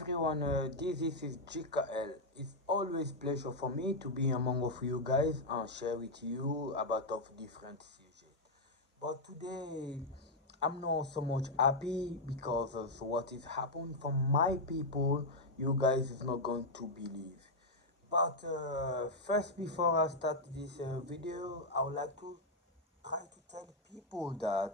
everyone, this is GKL. It's always pleasure for me to be among of you guys and share with you about of different subjects. But today I'm not so much happy because of what is happened from my people. You guys is not going to believe. But first, before I start this video, I would like to try to tell people that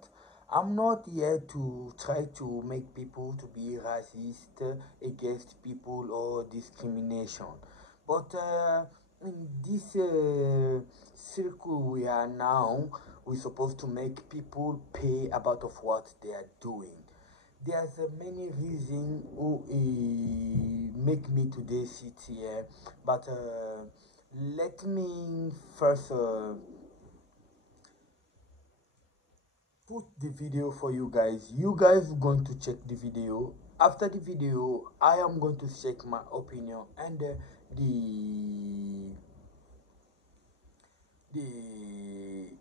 I'm not here to try to make people to be racist against people or discrimination. But in this circle we are now, we're supposed to make people pay about of what they are doing. There's many reasons who make me today sit here, but let me first put the video for you guys. You guys are going to check the video. After the video, I am going to check my opinion and the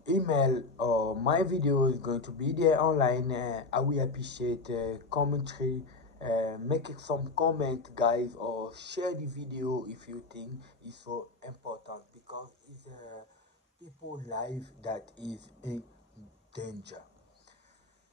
email or my video is going to be there online. I will appreciate commentary. Make some comment, guys, or share the video if you think it's so important, because it's people's life that is in danger.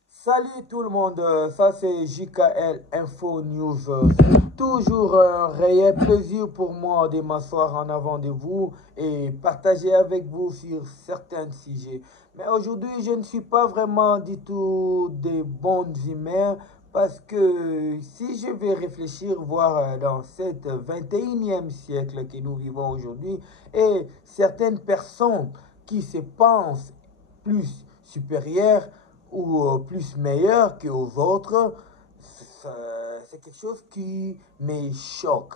Salut tout le monde, ça c'est JKL Info News. C'est toujours un réel plaisir pour moi de m'asseoir en avant de vous et partager avec vous sur certains sujets. Mais aujourd'hui, je ne suis pas vraiment du tout des bonnes humeurs, parce que si je vais réfléchir, voir dans cet 21e siècle que nous vivons aujourd'hui, et certaines personnes qui se pensent plus supérieures ou plus meilleur que aux autres, c'est quelque chose qui me choque.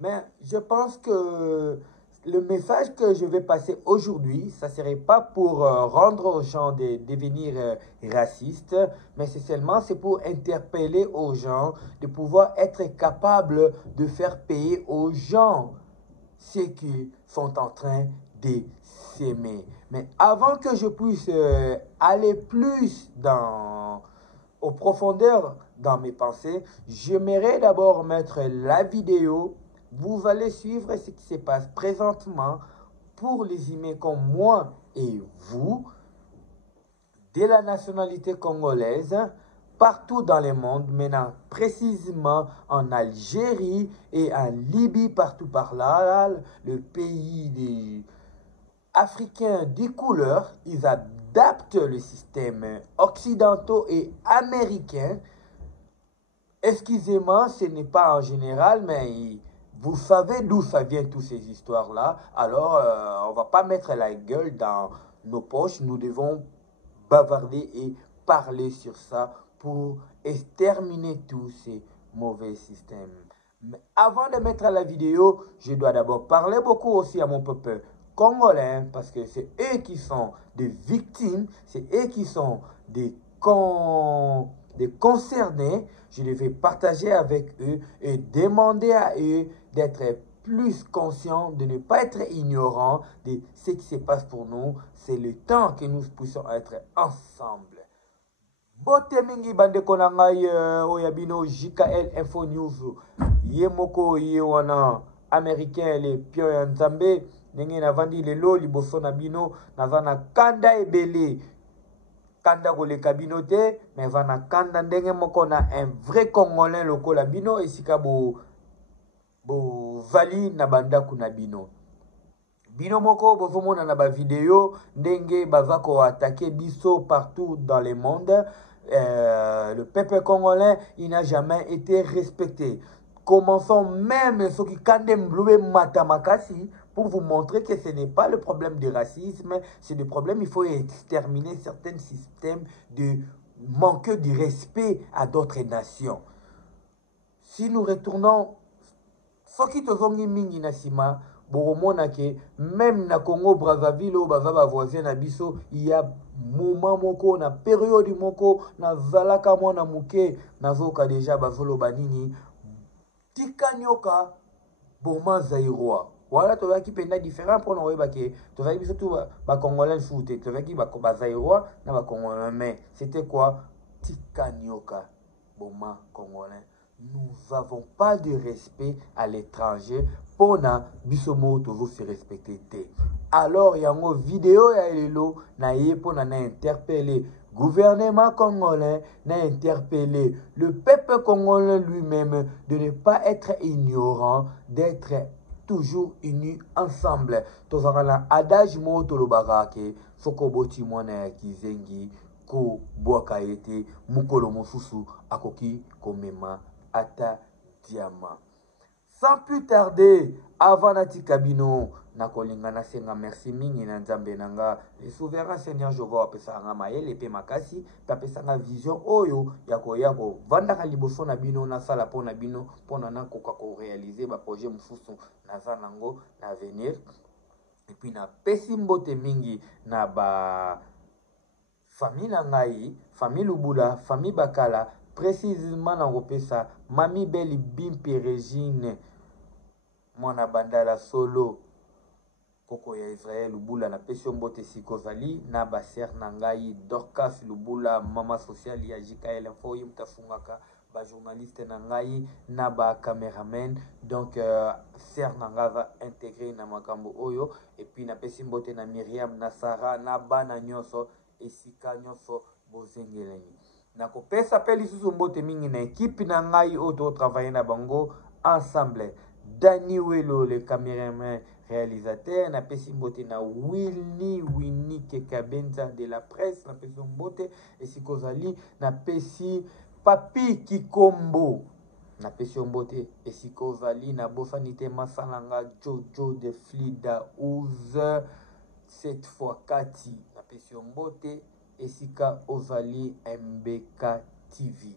Mais je pense que le message que je vais passer aujourd'hui, ça ne serait pas pour rendre aux gens de devenir racistes, mais c'est pour interpeller aux gens, de pouvoir être capable de faire payer aux gens ce qu'ils sont en train de s'aimer. Mais avant que je puisse aller plus aux profondeurs dans mes pensées, j'aimerais d'abord mettre la vidéo. Vous allez suivre ce qui se passe présentement pour les aimer comme moi et vous, de la nationalité congolaise, partout dans le monde, maintenant précisément en Algérie et en Libye, partout par là, le pays des Africains de couleur. Ils adaptent le système occidentaux et américain. Excusez-moi, ce n'est pas en général, mais vous savez d'où ça vient, toutes ces histoires-là. Alors, on ne va pas mettre la gueule dans nos poches. Nous devons bavarder et parler sur ça pour exterminer tous ces mauvais systèmes. Mais avant de mettre la vidéo, je dois d'abord parler beaucoup aussi à mon peuple congolais, parce que c'est eux qui sont des victimes, c'est eux qui sont des concernés. Je devais partager avec eux et demander à eux d'être plus conscients, de ne pas être ignorants de ce qui se passe pour nous. C'est le temps que nous puissions être ensemble. Bote mingi bandeko na ngai oyabino JKL Info News. Ye moko ye wana américain le pio ya nzambe, ndenge navandi lelo liboso na bino, naza na kanda ebele. Kanda koleka bino te, mais va na kanda ndenge moko na un vrai congolais lokola bino, esika bo vali na bandaku na bino. Bino moko bozomona na ba vidéo ndenge baza ko attaquer biso partout dans le monde. Le peuple congolais, il n'a jamais été respecté. Commençons même ce qui kandem bloube matamakasi, pour vous montrer que ce n'est pas le problème du racisme, c'est le problème, il faut exterminer certains systèmes de manquer de respect à d'autres nations. Si nous retournons, ce qui te zongi mingi nasima, boromona ke même na Congo Brazzaville ou bazaba voisin na biso, il y a moment moko na période moko na zalaka mwana muke nazoka déjà bazolo banini tikanyoka boma zairoi. Voilà, tu vois qui est différent pour nous, tu vois qui surtout ba congolais foot, tu vois qui ba zairoi na ba congolais, mais c'était quoi tikanyoka boma congolais. nous n'avons pas de respect à l'étranger. Pona bisomo toujours se respecter. Alors, il y a une vidéo na interpellé gouvernement congolais, n'a interpellé le peuple congolais lui-même de ne pas être ignorant, d'être toujours unis ensemble. Tozakana adage mo tolobaka ke sokoboti mwana ya kizengi ko bwaka ete mukolo mosusu akoki komema ata diama. Sans plus tarder, avant natika bino nakolinga nasenga merci mingi na nzambe nanga le souverain Seigneur Jehova apesanga mayele pe makasi tapesanga vision oyo ya koya kovandaka liboso na bino nasala mpo na bino mpona nakoka korealize baprojet mosusu naza nango na avenir. Et puis napesi mbote mingi na ba famille na ngai, famille Lubula, famille Bakala, précisément na kopesa Mami Beli Bimpi Regine mwana bandala solo koko ya Israel Lubula na pesi mbote sikozali na baser na ngai Dorcas Lubula mama social ya JKL Info yimtafungaka ba journaliste na ngai na ba cameraman donc ser na nga va intégrer na makambo oyo et puis na pesi mbote na Miriam na Sarah na bana nyonso esika nyonso bozengeleni na kopesa pe lisusu mbote mingi na équipe na ngai oyo travailler na bango ensemble. Danny Welo le caméraman réalisateur na pesi mbote na Winnie Kekabenza de la presse na pesi mbote esikozali na pesi Papi Kikombo na pesi mbote esikozali na bosanite masalanga Jojo de Flida Ouz cette fois Kati na pesi mbote esika ozali MBK TV.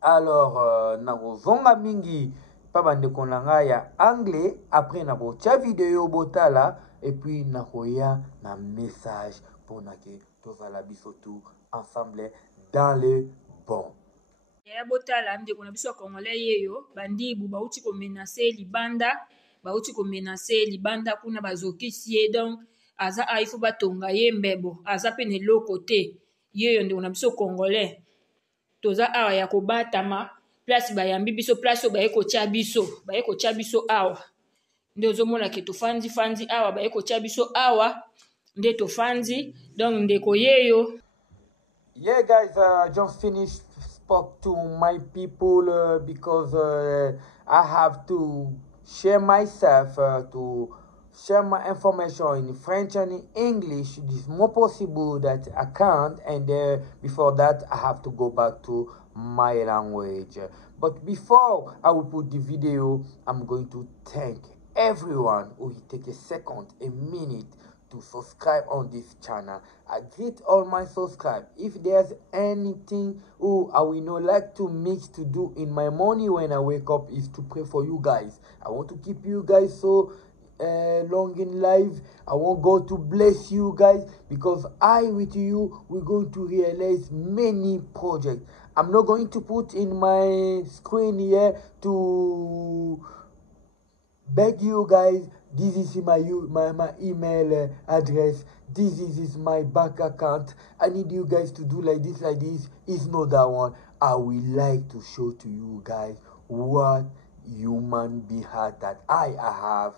Alors na kozonga mingi pa bandeko na ngai ya anglais après na botia vidéo botala et puis na koya na message pour na ke tozala biso tout ensemble dans le bon. Ya botala ndeko na biso congolais yeyo bandi bu bauti ko menacer libanda kuna bazokisi ye donc aza aifu batonga ye mbebo aza pene lokote yeyo ndeko na biso congolais toza awa ya kobatama place bayambi biso place baye ko tia biso awa nde ozomona ke tofandi awa baye ko tia biso awa nde tofandi donc ndeko yeyo. Yeah guys, just finished spoke to my people because I have to share myself to share my information in French and in English. It is more possible that I can't, and before that I have to go back to my language. But before I will put the video, I'm going to thank everyone who will take a second, a minute to subscribe on this channel. I greet all my subscribers. If there's anything I will not like to mix to do in my morning when I wake up is to pray for you guys. I want to keep you guys so long in life. I want God to bless you guys because with you we're going to realize many projects. I'm not going to put in my screen here to beg you guys. This is my email address. This is my bank account. I need you guys to do like this. It's not that one. I would like to show to you guys what human being that I have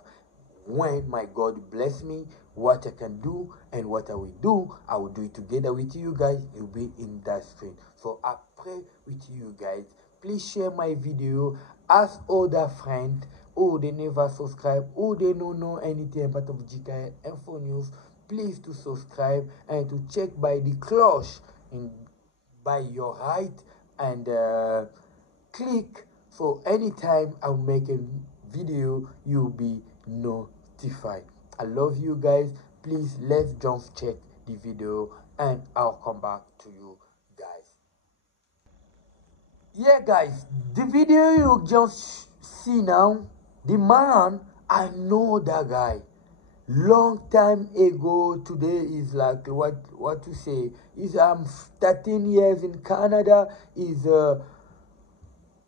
when my God bless me, what I can do and what I will do it together with you guys. It will be in that screen. So I pray with you guys. Please share my video. Ask other friends who they never subscribe, who they don't know anything about of JKL Info News. Please to subscribe and to check by the clock by your right and click so anytime I'll make a video you'll be notified. I love you guys. Please let's just check the video and I'll come back to you guys. Yeah guys, the video you just see now, the man, I know that guy long time ago. Today is like what to say is 13 years in Canada, is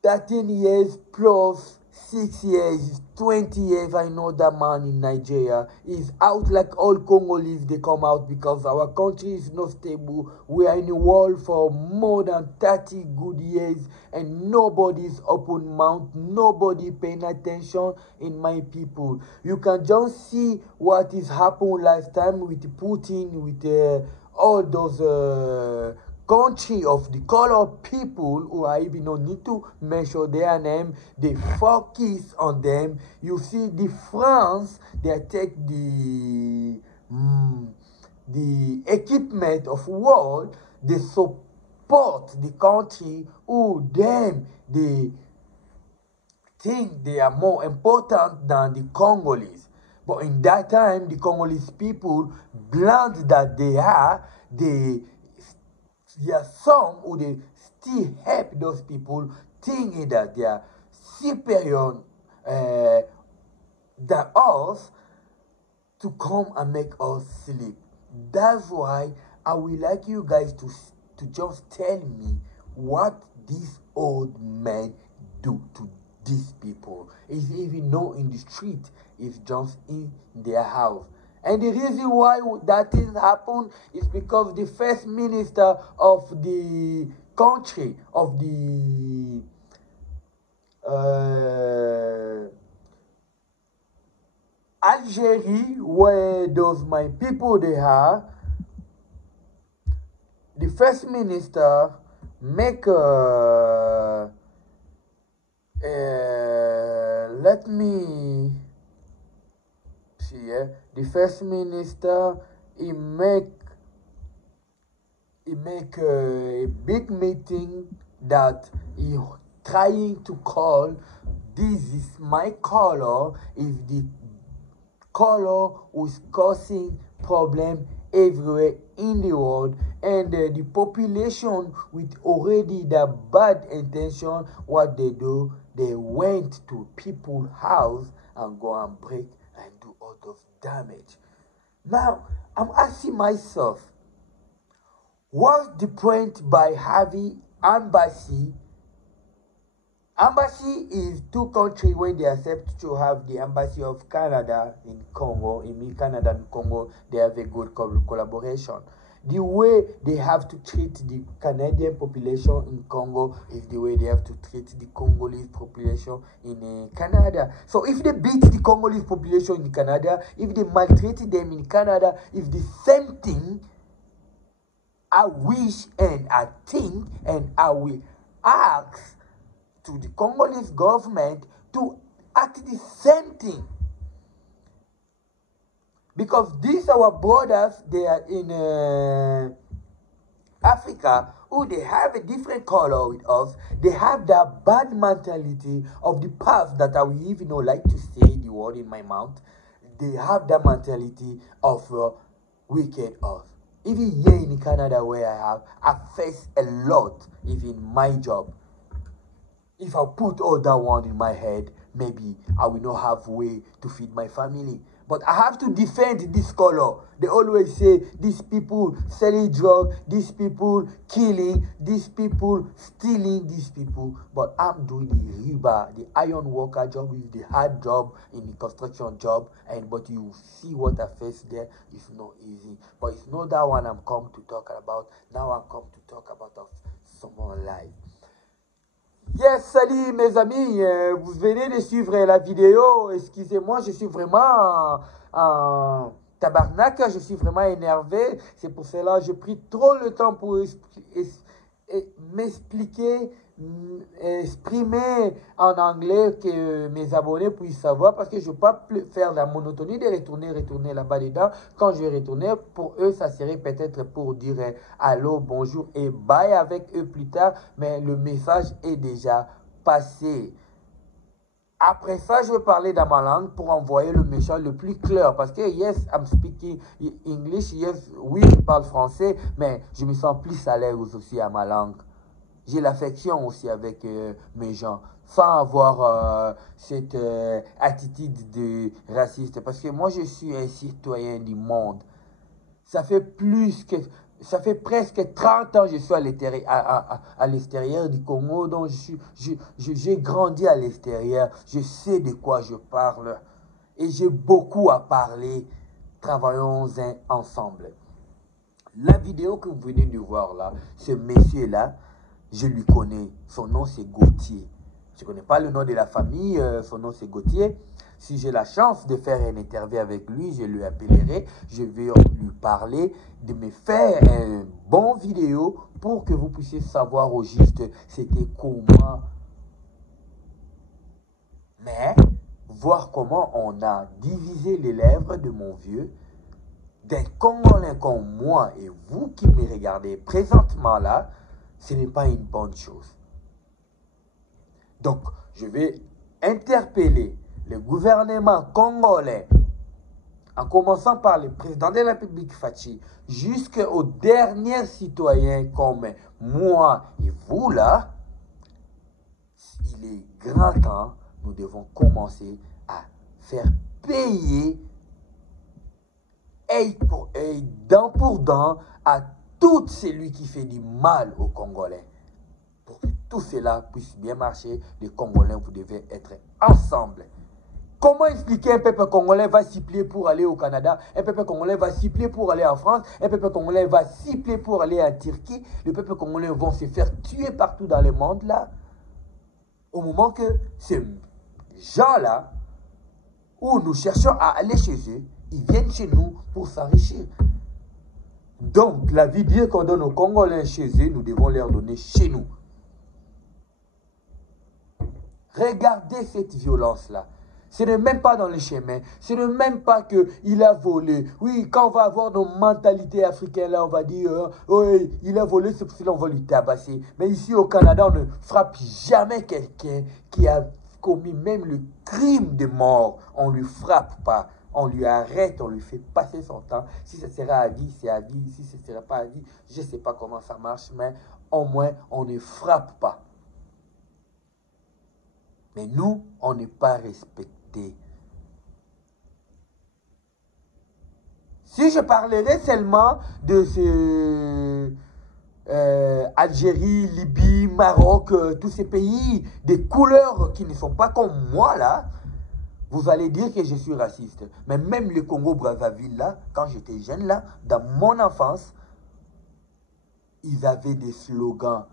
13 years plus 6 years, 20 years. I know that man in Nigeria is out like all Congolese. They come out because our country is not stable. We are in a war for more than 30 good years and nobody's open mouth, nobody paying attention in my people. You can just see what is happening last time with Putin, with all those country of the color people who I even don't need to mention their name. They focus on them. You see the France, they take the equipment of world, they support the country who them they think they are more important than the Congolese. But in that time, the Congolese people, blunt that they are, there are some who they still help those people thinking that they are superior than us to come and make us sleep. That's why I would like you guys to just tell me what these old men do to these people. It's even not in the street, it's just in their house. And the reason why that thing happened is because the first minister of the country, of the Algeria, where those my people they are, the first minister make let me see here. The first minister he make a big meeting that he trying to call this is my color, is the color who's causing problem everywhere in the world, and the population with already the bad intention, what they do, they went to people's house and go and break and do all those damage. Now I'm asking myself, what's the point by having embassy? Embassy is two countries when they accept to have the embassy of Canada in Congo. In Canada and Congo, they have a good collaboration. The way they have to treat the Canadian population in Congo is the way they have to treat the Congolese population in Canada. So if they beat the Congolese population in Canada, if they maltreat them in Canada, if the same thing, I wish and I think and I will ask to the Congolese government to act the same thing. Because these our brothers, they are in Africa, who they have a different color with us. They have that bad mentality of the past that I will even like to say the word in my mouth. They have that mentality of wicked us. Even here in Canada where I face a lot, even my job. If I put all that one in my head, maybe I will not have way to feed my family. But I have to defend this color. They always say, these people selling drugs, these people killing, these people stealing, these people. But I'm doing the riba, the iron worker job, is the hard job in the construction job. But you see what I face there, it's not easy. But it's not that one I'm come to talk about. Now I'm come to talk about someone's life. Yes, salut mes amis, vous venez de suivre la vidéo. Excusez-moi, je suis vraiment en tabarnak, je suis vraiment énervé. C'est pour cela que j'ai pris trop le temps pour m'expliquer, exprimer en anglais que mes abonnés puissent savoir, parce que je ne veux pas faire la monotonie de retourner là-bas dedans. Quand je vais retourner, pour eux, ça serait peut-être pour dire allô, bonjour et bye avec eux plus tard, mais le message est déjà passé. Après ça, je vais parler dans ma langue pour envoyer le message le plus clair. Parce que, yes, I'm speaking English. Yes, oui, je parle français. Mais je me sens plus à l'aise aussi à ma langue. J'ai l'affection aussi avec mes gens. Sans avoir cette attitude de raciste. Parce que moi, je suis un citoyen du monde. Ça fait plus que ça fait presque 30 ans que je suis à l'extérieur du Congo, donc j'ai grandi à l'extérieur, je sais de quoi je parle et j'ai beaucoup à parler. Travaillons ensemble. La vidéo que vous venez de voir là, ce monsieur-là, je lui connais, son nom c'est Gauthier. Je ne connais pas le nom de la famille, son nom c'est Gauthier. Si j'ai la chance de faire une interview avec lui, je lui appellerai, je vais lui parler, de me faire un bon vidéo pour que vous puissiez savoir au juste c'était comment. Mais, voir comment on a divisé les lèvres de mon vieux, d'un Congolais comme moi et vous qui me regardez présentement là, ce n'est pas une bonne chose. Donc, je vais interpeller le gouvernement congolais, en commençant par le président de la République Fachi, jusqu'aux derniers citoyens comme moi et vous là, il est grand temps, nous devons commencer à faire payer œil pour œil, dent pour dent, à tout celui qui fait du mal aux Congolais. Pour que tout cela puisse bien marcher, les Congolais, vous devez être ensemble. Comment expliquer un peuple congolais va s'y plier pour aller au Canada, un peuple congolais va s'y plier pour aller en France, un peuple congolais va s'y plier pour aller en Turquie, les peuples congolais vont se faire tuer partout dans le monde là, au moment que ces gens-là, où nous cherchons à aller chez eux, ils viennent chez nous pour s'enrichir. Donc, la vidéo qu'on donne aux Congolais chez eux, nous devons leur donner chez nous. Regardez cette violence-là. Ce n'est même pas dans le chemin. Ce n'est même pas qu'il a volé. Oui, quand on va avoir nos mentalités africaines, là, on va dire, oui, il a volé, c'est pour cela qu'on va lui tabasser. Mais ici au Canada, on ne frappe jamais quelqu'un qui a commis même le crime de mort. On ne lui frappe pas. On lui arrête, on lui fait passer son temps. Si ce sera à vie, c'est à vie. Si ce ne sera pas à vie, je ne sais pas comment ça marche, mais au moins, on ne frappe pas. Mais nous, on n'est pas respectés. Si je parlerais seulement de ce Algérie, Libye, Maroc, tous ces pays, des couleurs qui ne sont pas comme moi là, vous allez dire que je suis raciste. Mais même le Congo-Brazzaville là, quand j'étais jeune là, dans mon enfance, ils avaient des slogans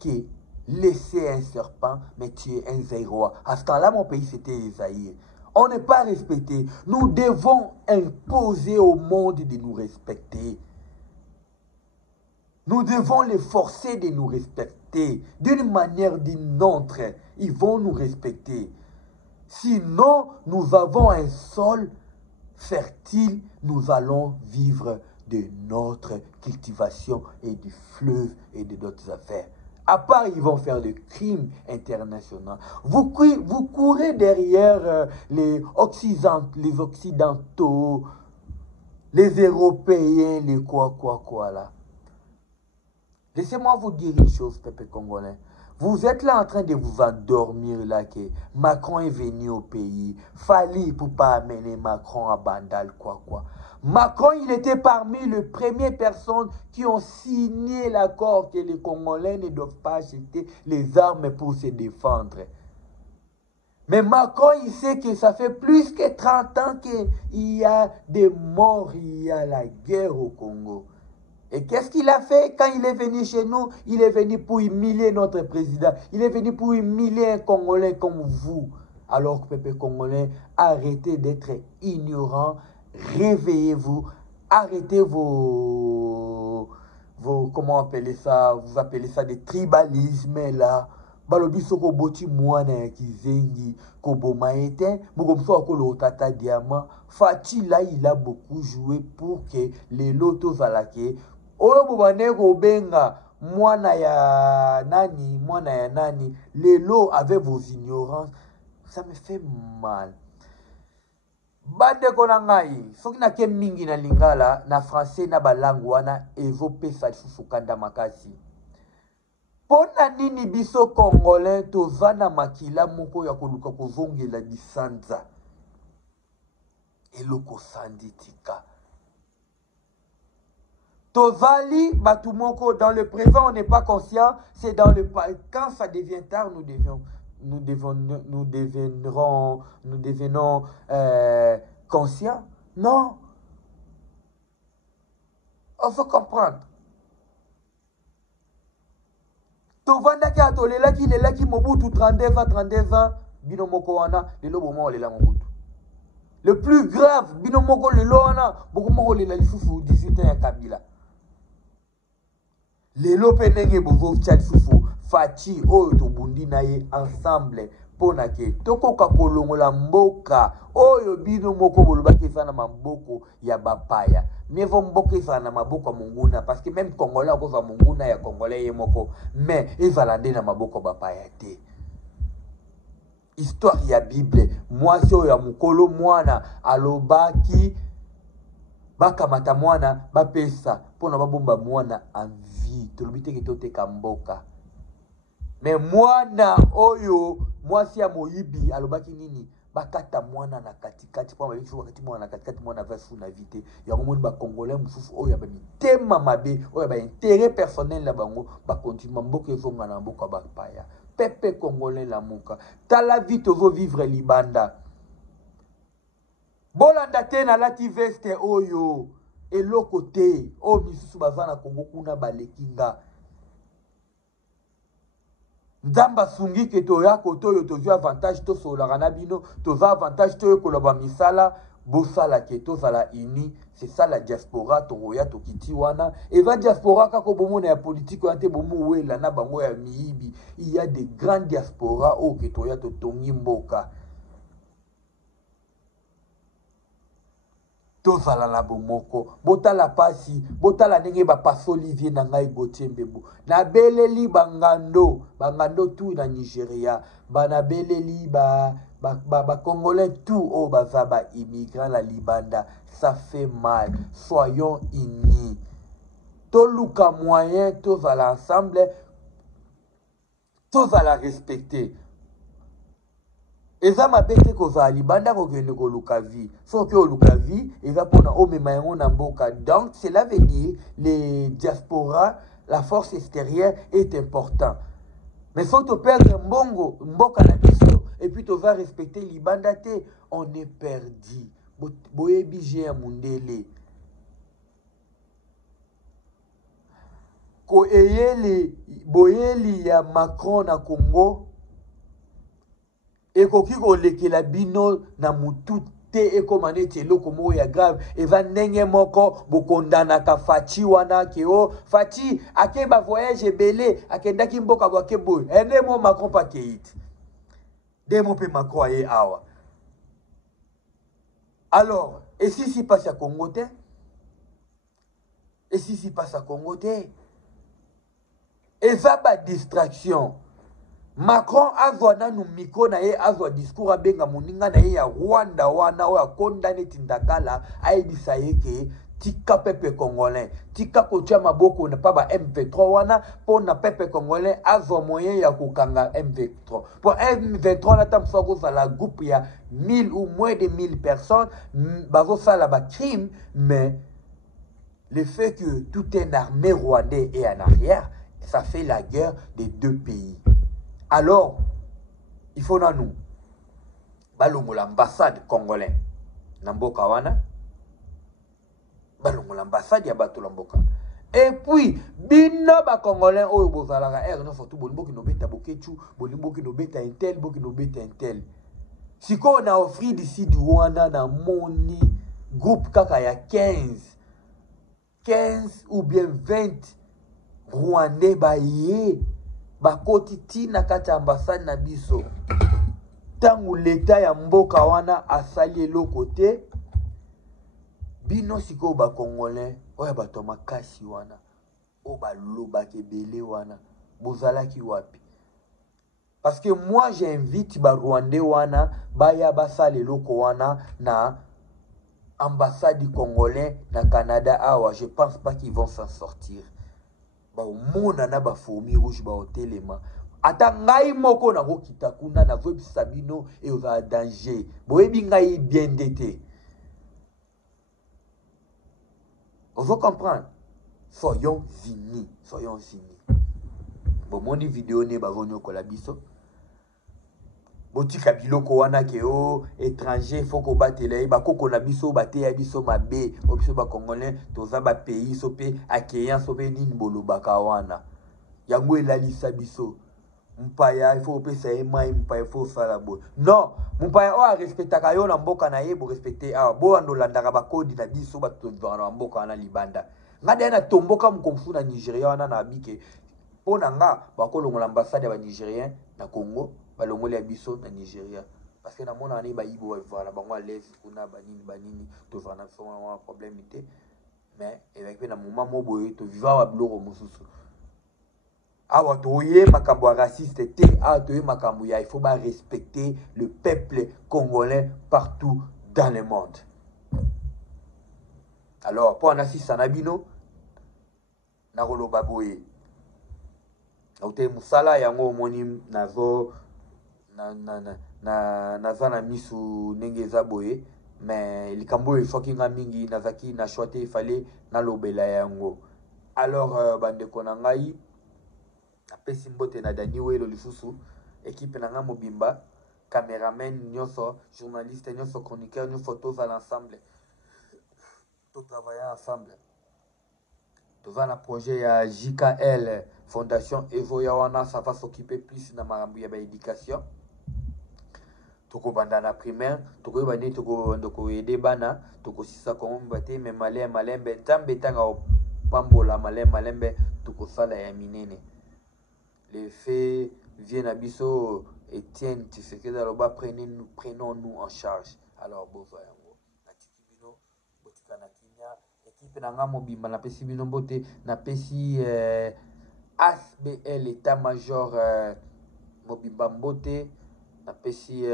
qui laisser un serpent, mais tuer un zérois. À ce temps-là, mon pays, c'était Esaïe. On n'est pas respecté. Nous devons imposer au monde de nous respecter. Nous devons les forcer de nous respecter. D'une manière ou d'une autre, ils vont nous respecter. Sinon, nous avons un sol fertile. Nous allons vivre de notre cultivation et du fleuve et de d'autres affaires. À part, ils vont faire des crimes internationaux. Vous courez derrière les Occidentaux, les Européens, les quoi là. Laissez-moi vous dire une chose, peuple congolais. Vous êtes là en train de vous endormir là que Macron est venu au pays. Fallait pour pas amener Macron à Bandal, quoi. Macron, il était parmi les premières personnes qui ont signé l'accord que les Congolais ne doivent pas acheter les armes pour se défendre. Mais Macron, il sait que ça fait plus que 30 ans qu'il y a des morts, il y a la guerre au Congo. Et qu'est-ce qu'il a fait quand il est venu chez nous? Il est venu pour humilier notre président. Il est venu pour humilier un Congolais comme vous. Alors, peuple congolais, arrêtez d'être ignorants. Réveillez-vous. Arrêtez vos comment appeler ça? Vous appelez ça des tribalismes là. Balobi soko boti mwana ya kizengi koboma ete mukomso akolo tata diamant. Fachi là, il a beaucoup joué pour que les lotos zalake oyo bobane ko benga mwana ya nani les lots avec vos ignorances. Ça me fait mal. Bandeko na ngai soki na ke mingi na lingala na français na balangu wana ezopesa lisusu kanda makasi. Pona nini biso congolais toza na makila moko ya koluka kozongela bisanza eloko sandi tika. Tozali, Batumoko, dans le présent, on n'est pas conscient. C'est dans le quand ça devient tard, nous devenons conscients. Non. Il faut comprendre. Tovandaki atolelaki lelaki Mobutu 32 ans, binomoko wana, lelo bomo olela Mobutu. Le plus grave, binomoko lelo wana, bokomoko lela lisusu 18 ans ya Kabila. Lelo penenge bovo tchali sufu Fachi oyo tobundi na ye ensemble pona ke tokoka kolongola mboka oyo bino moko bolobaki eza na maboko ya bapaya mevo mboka eza na maboko ya monguna parce que même congolais akozwa monguna ya congolais ye moko mais ezala nde na maboko bapaya te. Histoire ya Bible mwasi oyo ya mukolo mwana alobaki bakamata mwana bapesa pona babomba mwana envie tolobi te ke toteka mboka. Mais mwana oyo mwasi ya moyibi alobaki nini bakata mwana na katikati po babiso wakati mwana na katikati mwana va funa vite ya komoni ba congolais mususu oyo ba mitema mabe oyo ba intérêt personnel na bango ba continue mboka ezonga na mboka ba paya pepe congolais la muka tala vite ozo vivre libanda bolanda te na lati veste oyo eloko te oyo misusu baza na Kongo kuna balekinga Nzamba sungi ke toya koto tozwi avantage to solaka na bino toza avantage to koloba misala bosala ke tozala ini c'est ça la diaspora toya tokiti wana eva diaspora kako bomona ya politique ante bomu wela na bango ya miyibi il y a des grandes diaspora o ke toya totongi mboka tozala na bomoko botala pasi botala ndenge bapasa Olivier na ngai Gotiembebo na beleli bangando tout na Nigeria bana beleli ba congolais tout o baza ba immigrants la libanda ça fait mal soyons unis toluka moyen tozala ensemble tozala respecter eza mabete kozala libanda kokende koluka vie soki oluka vie eza mpona omema yango na mboka donc cela veut dire les diaspora la force extérieure est important mais faut toperdre mboka na biso et puis toza respecter libanda te on est perdu boyebi je ya mundele ko eyeli boyeli ya Macron na Congo ekoki kolekela bino na mutu te ekoma neti eloko moko ya grave eza ndenge moko bokondanaka Fachi wana ke o Fachi ake ba voyage ebele akendaki mboka bwake boye ene mo Macron pa keiti demo pe Macron aye awa alors et si passe à Congo te et si passe à Congo te eza ba distraction Macron azwa nanu miko na ye azwa discours abenga moninga na ye ya Rwanda wana oyo akondane tindakala ayebisa ye ke tika pepe congolais tika kotia maboko na pa ba M23 wana po na pepe congolais azwa moyen ya kokanga M23 pour M23 na tamso kozala groupe ya 1000 ou moins de 1000 personnes bazosala ba crime mais le fait que tout un armée rwandais est en arrière ça fait la guerre des deux pays. Alors, il faut na nous balongo l'ambassade congolais namboka wana balongo l'ambassade ya bato lamboka et puis bino ba congolais oyo bozalaka non surtout bolimboki no beta bokechu bolimboki no beta intel boki no beta intel siko na offrir d'ici du wana na moni groupe kaka ya 15 ou bien 20 rwandais baye bakoti tina kati ambassade na biso tangu leta ya mboka wana asali eloko te bino siko ba congolais oya bato makasi wana o balobaki ebele wana bozalaki wapi parce que moi j'invite ba rwandais wana baya basala eloko wana na ambassade congolais na Canada awa je pense pas qu'ils vont s'en sortir mona na ba fourmi rouge ba hotelema ata ngai moko na kokita kuna na vebisa bino et oza danger boyebi ngai bien dété on veut comprendre soyons unis, soyons unis. Bon, mon vidéo ne bazonyo kola biso. Botika biloko wana ke o étranger faut ko batela ba koko na biso ba te ya biso mabe o biso ba congolais toza ba pays so pe accueillant so pe nini bolobaka wana. Yango elalisa biso. Mpaya il faut pesa mai mpaya faut sala bo. Non, mpaya o a respectaka yo na mboka na ye bo respecter a bo andolandaka ba kodi na biso ba to na mboka na libanda. Ngade na tomboka mkomfu na Nigeria wana na bike. Pona nga bakolongola ambassade ya ba Nigérien na Congo. Balongoli ya biso na Nigeria parce que na mona ne ba yibo voilà bango à l'aise kuna banini to vana fona problème té mais avec na moment moboye to vivre wa bloko mususu awa to ye makambo raciste té a to ye makambo ya il faut ba respecter le peuple congolais partout dans le monde. Alors pour na sisa na bino na koloba boye auté musala yango moni nazo naza na misu ndenge eza boye mais likambo efoki nga mingi nazaki na choix te il fallait nalobela yango. Alors bandeko na ngai napesi mbote na Dani Welo lisusu équipe na nga mobimba cameraman nyonso journaliste nyonso chroniqueur nyonso tozala ensemble to travailler ensemble toza na projet ya JKL Fondation Evoya wana ça va s'occuper plus na makambo ya ba éducation. Toko banda na primaire, toko bande toko aider bana, toko sisa ko mbate me malembe nzambe tanga pambola malembe toko sala ya minene. Les faits viennent à biso Etienne Tshisekedi aloba prenons-nous en charge. Alors bozo yango. Natiki bino botika na kinya équipe na nga mobimba na pesi bino mbote na pesi ASBL état-major mobimba mbote na pesi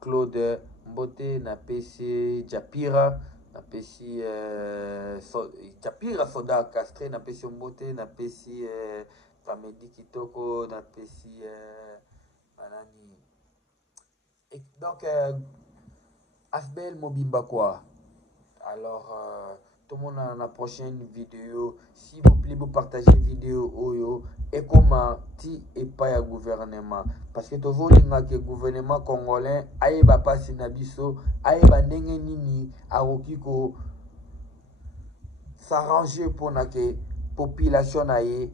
Claude Mbote na pesi Japira na pesi Japira soda castré na pesi Mbote na pesi Pamedi Kitoko na pesi manani et donc ASBL mobimba quoi. Alors tout le monde dans la prochaine vidéo s'il vous plaît vous partagez vidéo oyo et comment ti et pas ya gouvernement parce que toujours ninga que gouvernement congolais ayeba pasi na biso ayeba ndenge nini akoki ko s'arranger pour na que population na ye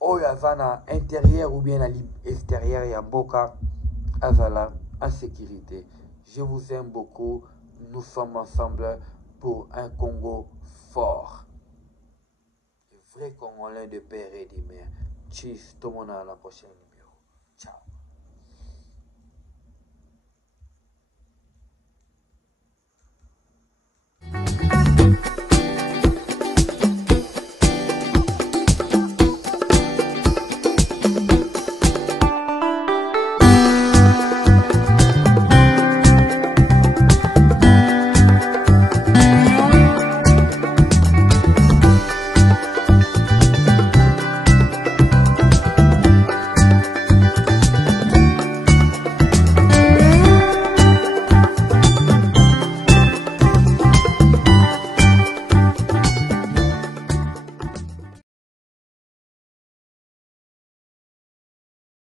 oyo azana intérieur ou bien na extérieur ya mboka azala en sécurité. Je vous aime beaucoup, nous sommes ensemble pour un Congo fort. Le vrai Congolais de père et de mère. Tchuss, tout le monde à la prochaine numéro. Ciao.